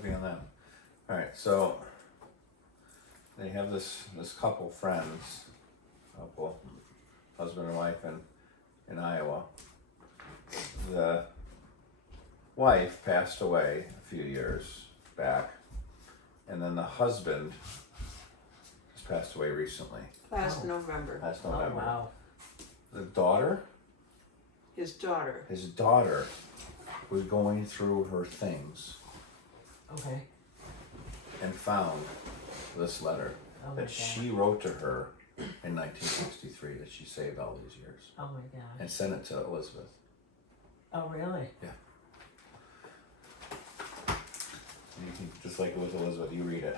to be on that. Alright, so they have this couple friends, husband and wife in Iowa. The wife passed away a few years back, and then the husband has passed away recently. Last November. Last November. Oh, wow. The daughter? His daughter. His daughter was going through her things Okay. and found this letter Oh my that God. she wrote to her in 1963 that she saved all these years Oh my gosh. and sent it to Elizabeth. Oh really? You can, just like it was Elizabeth, you read it.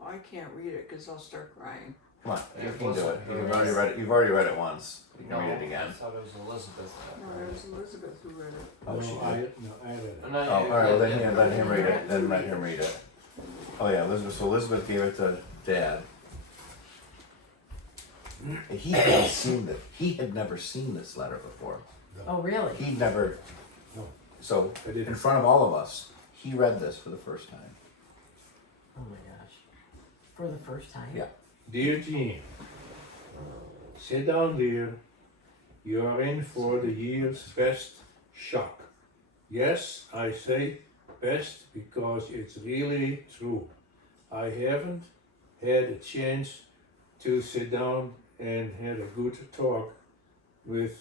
Oh, I can't read it because I'll start crying. Come on, you It can do wasn't it. her. You've already read it. You've already read it once. You can No, read it again. I thought it was Elizabeth. No, it was Elizabeth who read it. Oh, she did. I read it. No, Oh, all right. Well, then yeah, let him read it. Then let him read it. Oh yeah, Elizabeth. So Elizabeth gave it to Dad. He hadn't seen it. He had never seen this letter before. Oh really? He never. No. So I didn't. in front of all of us, he read this for the first time. Oh my gosh. For the first time? Yeah. Dear Jean, sit down, dear. You are in for the year's best shock. Yes, I say best because it's really true. I haven't had a chance to sit down and had a good talk with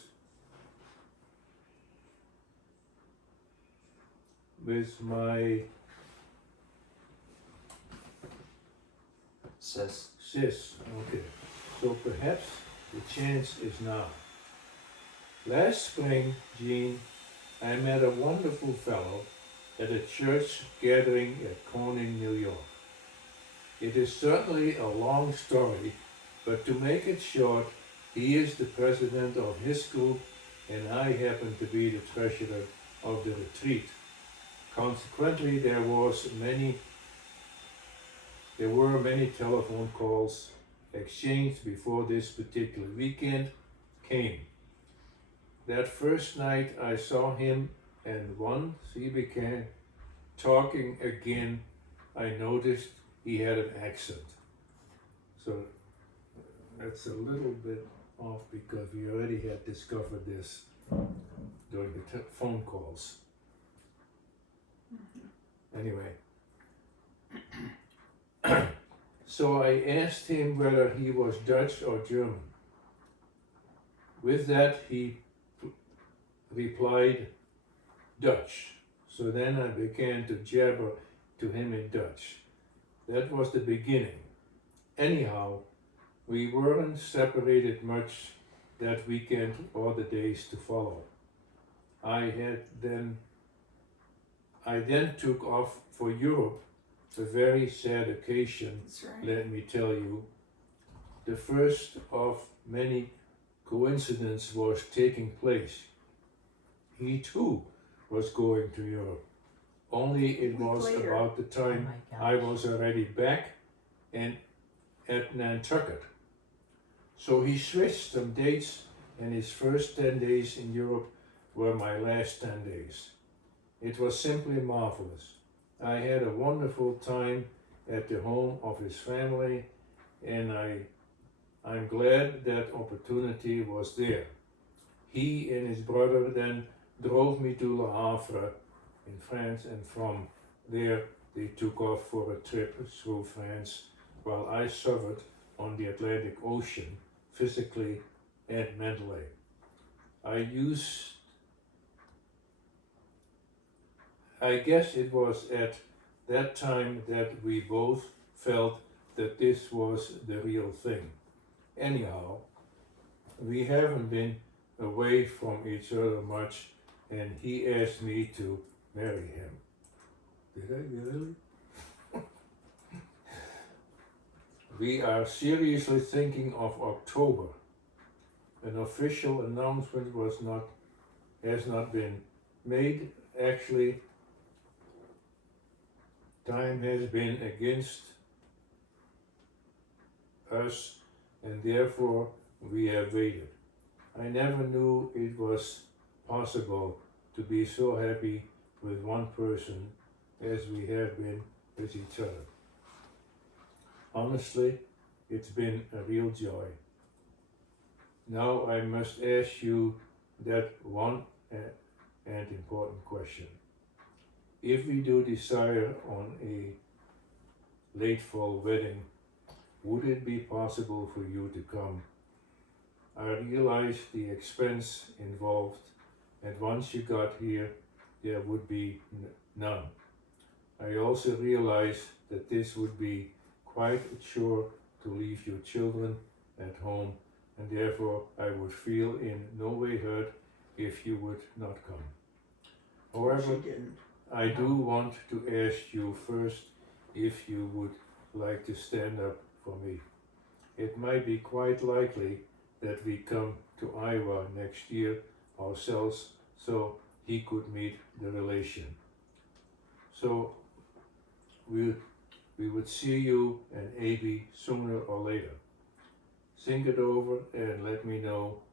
my Sis. sis. Okay, so perhaps the chance is now. Last spring, Jean, I met a wonderful fellow at a church gathering at Corning, New York. It is certainly a long story, but to make it short, he is the president of his group and I happen to be the treasurer of the retreat. Consequently, there were many telephone calls exchanged before this particular weekend came. That first night I saw him, and once he began talking again, I noticed he had an accent. So that's a little bit off because we already had discovered this during the phone calls. Anyway, so I asked him whether he was Dutch or German. With that, he replied Dutch. So then I began to jabber to him in Dutch. That was the beginning. Anyhow, we weren't separated much that weekend or the days to follow. I then took off for Europe, a very sad occasion, That's right. let me tell you. The first of many coincidences was taking place. He too was going to Europe, only it Week was later. about the Oh time my I gosh. was already back and at Nantucket. So he switched some dates and his first 10 days in Europe were my last 10 days. It was simply marvelous. I had a wonderful time at the home of his family and I'm glad that opportunity was there. He and his brother then drove me to Le Havre in France and from there they took off for a trip through France while I suffered on the Atlantic Ocean physically and mentally. I guess it was at that time that we both felt that this was the real thing. Anyhow, we haven't been away from each other much and he asked me to marry him. Did I really? We are seriously thinking of October. An official announcement has not been made. Actually, time has been against us and therefore we have waited. I never knew it was possible to be so happy with one person as we have been with each other. Honestly, it's been a real joy. Now I must ask you that one and important question. If we do desire on a late fall wedding, would it be possible for you to come? I realize the expense involved, and once you got here, there would be none. I also realize that this would be quite a chore to leave your children at home, and therefore I would feel in no way hurt if you would not come. However, She didn't. I do want to ask you first if you would like to stand up for me. It might be quite likely that we come to Iowa next year ourselves, so he could meet the relation. So we would see you and Abby sooner or later. Think it over and let me know.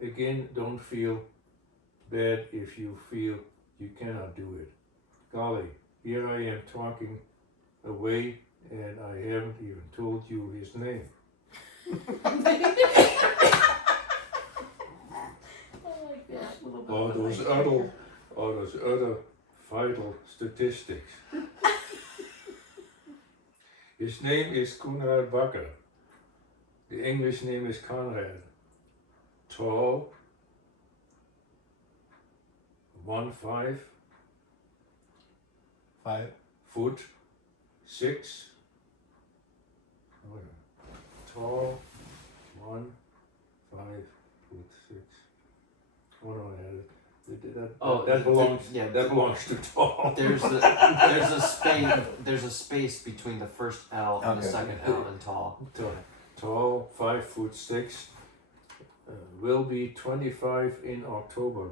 Again, don't feel bad if you feel you cannot do it. Golly, here I am talking away and I haven't even told you his name. All those other vital statistics. His name is Conrad Bakker. The English name is Conrad. Tall, 1'5", 5. foot 6. Tall, 1'5", foot 6. What do I add? That belongs. yeah. That belongs to tall. There's a space between the first L and the Okay. second L in tall. Tall, 5'6". Will be 25 in October.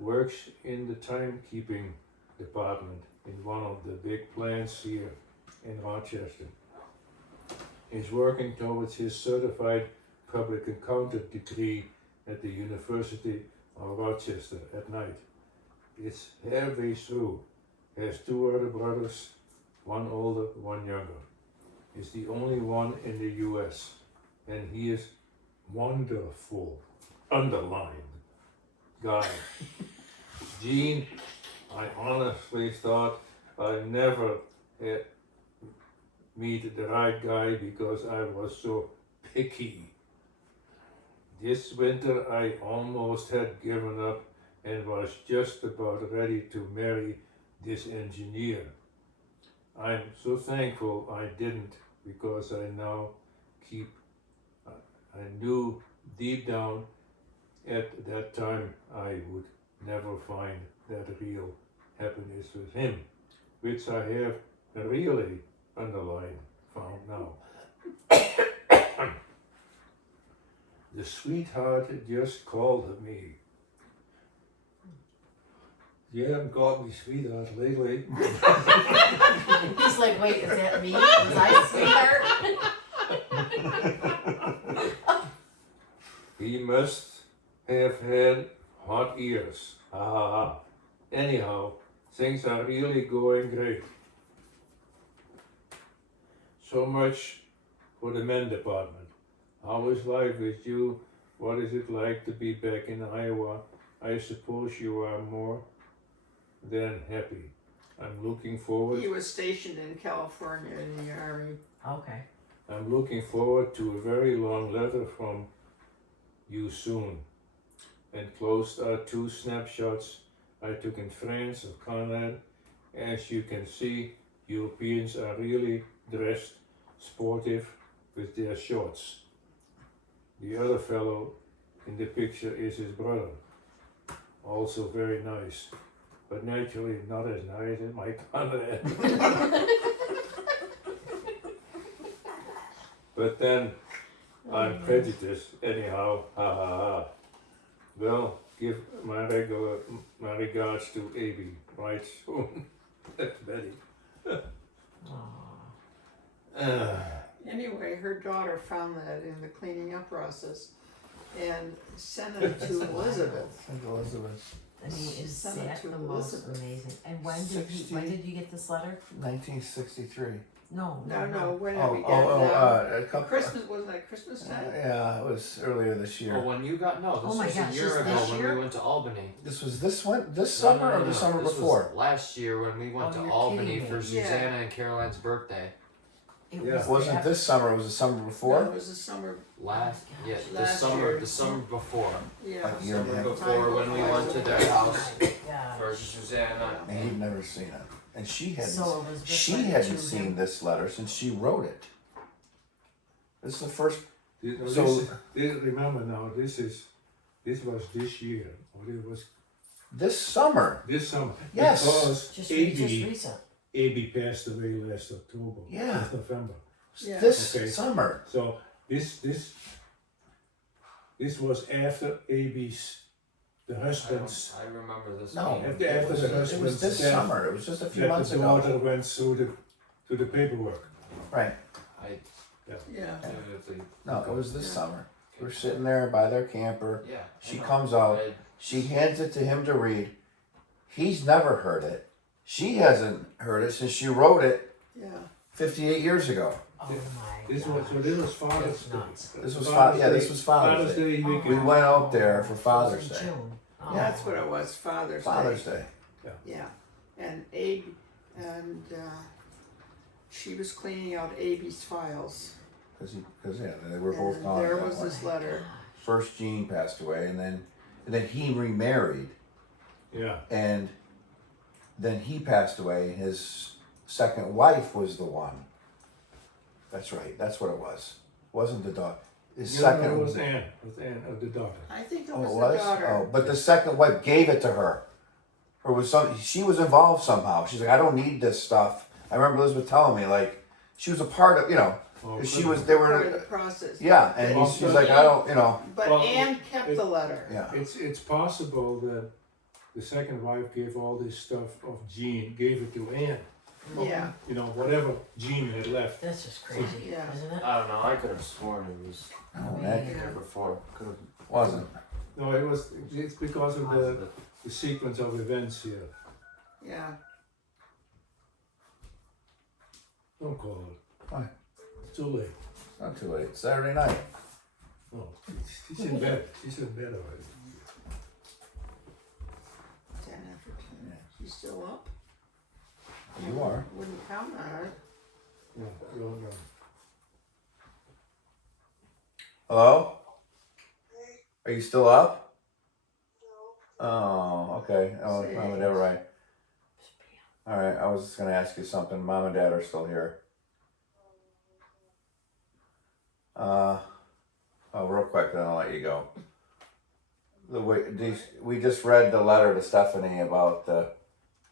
Works in the timekeeping department in one of the big plants here in Rochester. He's working towards his certified public accountant degree at the University of Rochester at night. It's halfway through. Has 2 other brothers, one older, one younger. He's the only one in the US, and he is wonderful, underlined guy. Gene, I honestly thought I never had meet the right guy because I was so picky. This winter I almost had given up and was just about ready to marry this engineer. I'm so thankful I didn't, because I knew deep down at that time I would never find that real happiness with him, which I have really underlined, found now. The sweetheart just called me. You haven't called me sweetheart lately. He's like, wait, is that me? Was I sweetheart? He must have had hot ears. Ha ha ha. Anyhow, things are really going great. So much for the men department. How is life with you? What is it like to be back in Iowa? I suppose you are more than happy. I'm looking forward. He was stationed in California in the Army. Okay. I'm looking forward to a very long letter from you soon. Enclosed are 2 snapshots I took in France of Conrad. As you can see, Europeans are really dressed sportive with their shorts. The other fellow in the picture is his brother, also very nice, but naturally not as nice as my Conrad. But then I'm prejudiced anyhow, ha ha ha. Well, give my regards to Abby right soon. That's Betty. Anyway, her daughter found that in the cleaning up process and sent it to Elizabeth. Elizabeth. I mean, is Sent it that to the most Elizabeth. amazing? And when did you get this letter? 1963. No, No, when did Oh, we get oh, it now? a couple. Christmas, wasn't that Christmas time? Yeah, it was earlier this year. Oh, when you got no, this Oh my was gosh, a year just ago this when year? we went to Albany. This was this No, summer or the summer this before? was last year when we went Oh, to you're Albany kidding for me. Yeah. Susanna and Caroline's birthday. It Yeah. was It wasn't after- this summer, it was the summer No, before? it was the summer, Last, gosh. yeah, Last year. the summer before. yeah. Like a year and a Summer half. before when we went to their house Oh my gosh. for Susanna. And he'd never seen it. And she hadn't So Elizabeth she sent it hadn't to seen him. this letter since she wrote it. This is the first So remember now, this was this year, or it was this summer. this summer. Yes. Because Just AB recent. passed away last October. Yeah. Last November. Yeah. This Okay. summer. So this was after the husband's I remember this. No, being- After it was, the it was husband's this death, summer. It was just a few that months the ago. daughter went to the paperwork. Right. I Yeah. vividly. No, it was this Yeah. summer. We're sitting there by their camper. Yeah. I She know. comes out. I- She hands it to him to read. He's never heard it. She hasn't heard it since she wrote it Yeah. 58 years ago. Oh my This gosh. was Father's That's Day. nuts. This was Father's Day. this was Father's Day. Oh weekend. We my went out there God. for So it Father's was Day. in June. Oh. That's what it was, Father's Day. Father's Day. Yeah, and Abe, and she was cleaning out Abby's files. Because yeah, they were both And gone. there at that was point. this letter. First Gene passed away, and then he remarried, Yeah. and then he passed away. And his second wife was the one. That's right. That's what it was. Wasn't the daughter? His second. it was Anne. It was Anne of the daughter. I think it Oh, was it the was. daughter. Oh, but the second wife gave it to her, or was some? She was involved somehow. She's like, I don't need this stuff. I remember Elizabeth telling me like she was a part of, Oh, 'cause she good. was. They Part of the were. process. Yeah, and Well, she's like, I don't, But Well, Anne kept the letter. Yeah. It's possible that the second wife gave all this stuff of Jean, gave it to Anne. Yeah. You know, whatever Jean had left. That's just crazy, Yeah. isn't it? I don't know. I could have sworn it was No, that here before. Could have. wasn't. No, it's because of the sequence of events here. Yeah. Don't call it. Why? It's too late. Not too late. Saturday night. No, she's in bed. She's in bed already. 10 after 10. Yeah. She's still up? You are. Wouldn't count on it. No, no. Hello? Are you still up? Oh, okay. Oh, Mom and Dad were right. All right, I was just gonna ask you something. Mom and Dad are still here. Real quick, then I'll let you go. We just read the letter to Stephanie about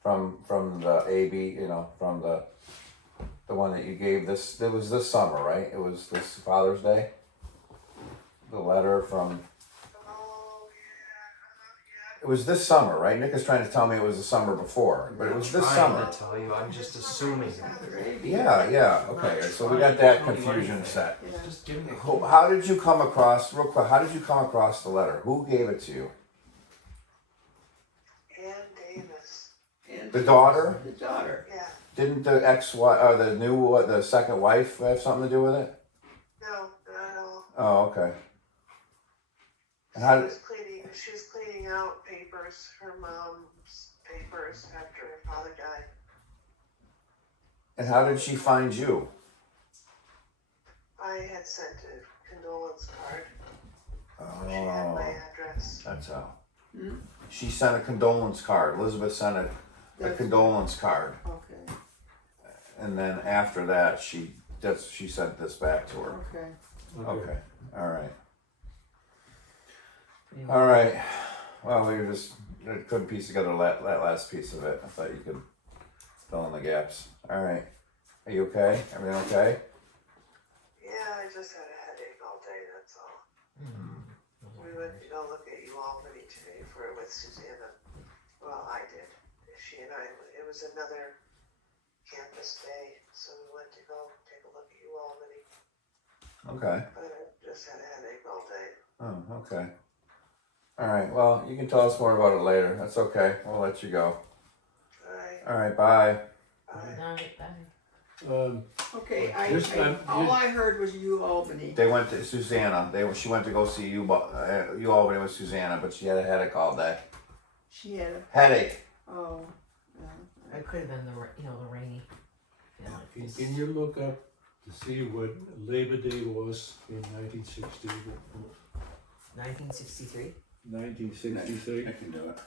from the AB, from the one that you gave this. It was this summer, right? It was this Father's Day. The letter from. It was this summer, right? Nick is trying to tell me it was the summer before, but it was this Trying summer. to tell you, I'm just assuming. Yeah. Okay, so we got that confusion set. Yeah. Just give me. How did you come across, real quick, how did you come across the letter? Who gave it to you? Ann Davis. And The daughter? The daughter. Yeah. Didn't the ex-wife, or the second wife have something to do with it? No, not at all. Oh, okay. And how did, She was cleaning out papers, her mom's papers after her father died. and how did she find you? I had sent a condolence card. She had my Oh, address. that's how. Hmm? She sent a condolence card. Elizabeth sent a That's- condolence card. Okay. And then after that, she sent this back to her. Okay. Okay. All right. Pretty All right. Well, I couldn't piece together that last piece of it. I thought you could fill in the gaps. All right. Are you okay? Everything okay? Yeah, I just had a headache all day, that's all. We went to go look at Albany today with Susanna. Well, I did. She and I, it was another campus day, so we went to go take a look at Albany. Okay. But I just had a headache all day. Oh, okay. All right. Well, you can tell us more about it later. That's okay. We'll let you go. Alright, All right. Bye. bye. Alright, bye. Okay, all I heard was you Albany. They went to Susanna. She went to go see you Albany with Susanna, but she had a headache all day. She had a, Headache. oh, yeah. It could have been the rainy. Yeah, Can you look up to see what Labor Day was in 1960? 1963. 1963? I can do it.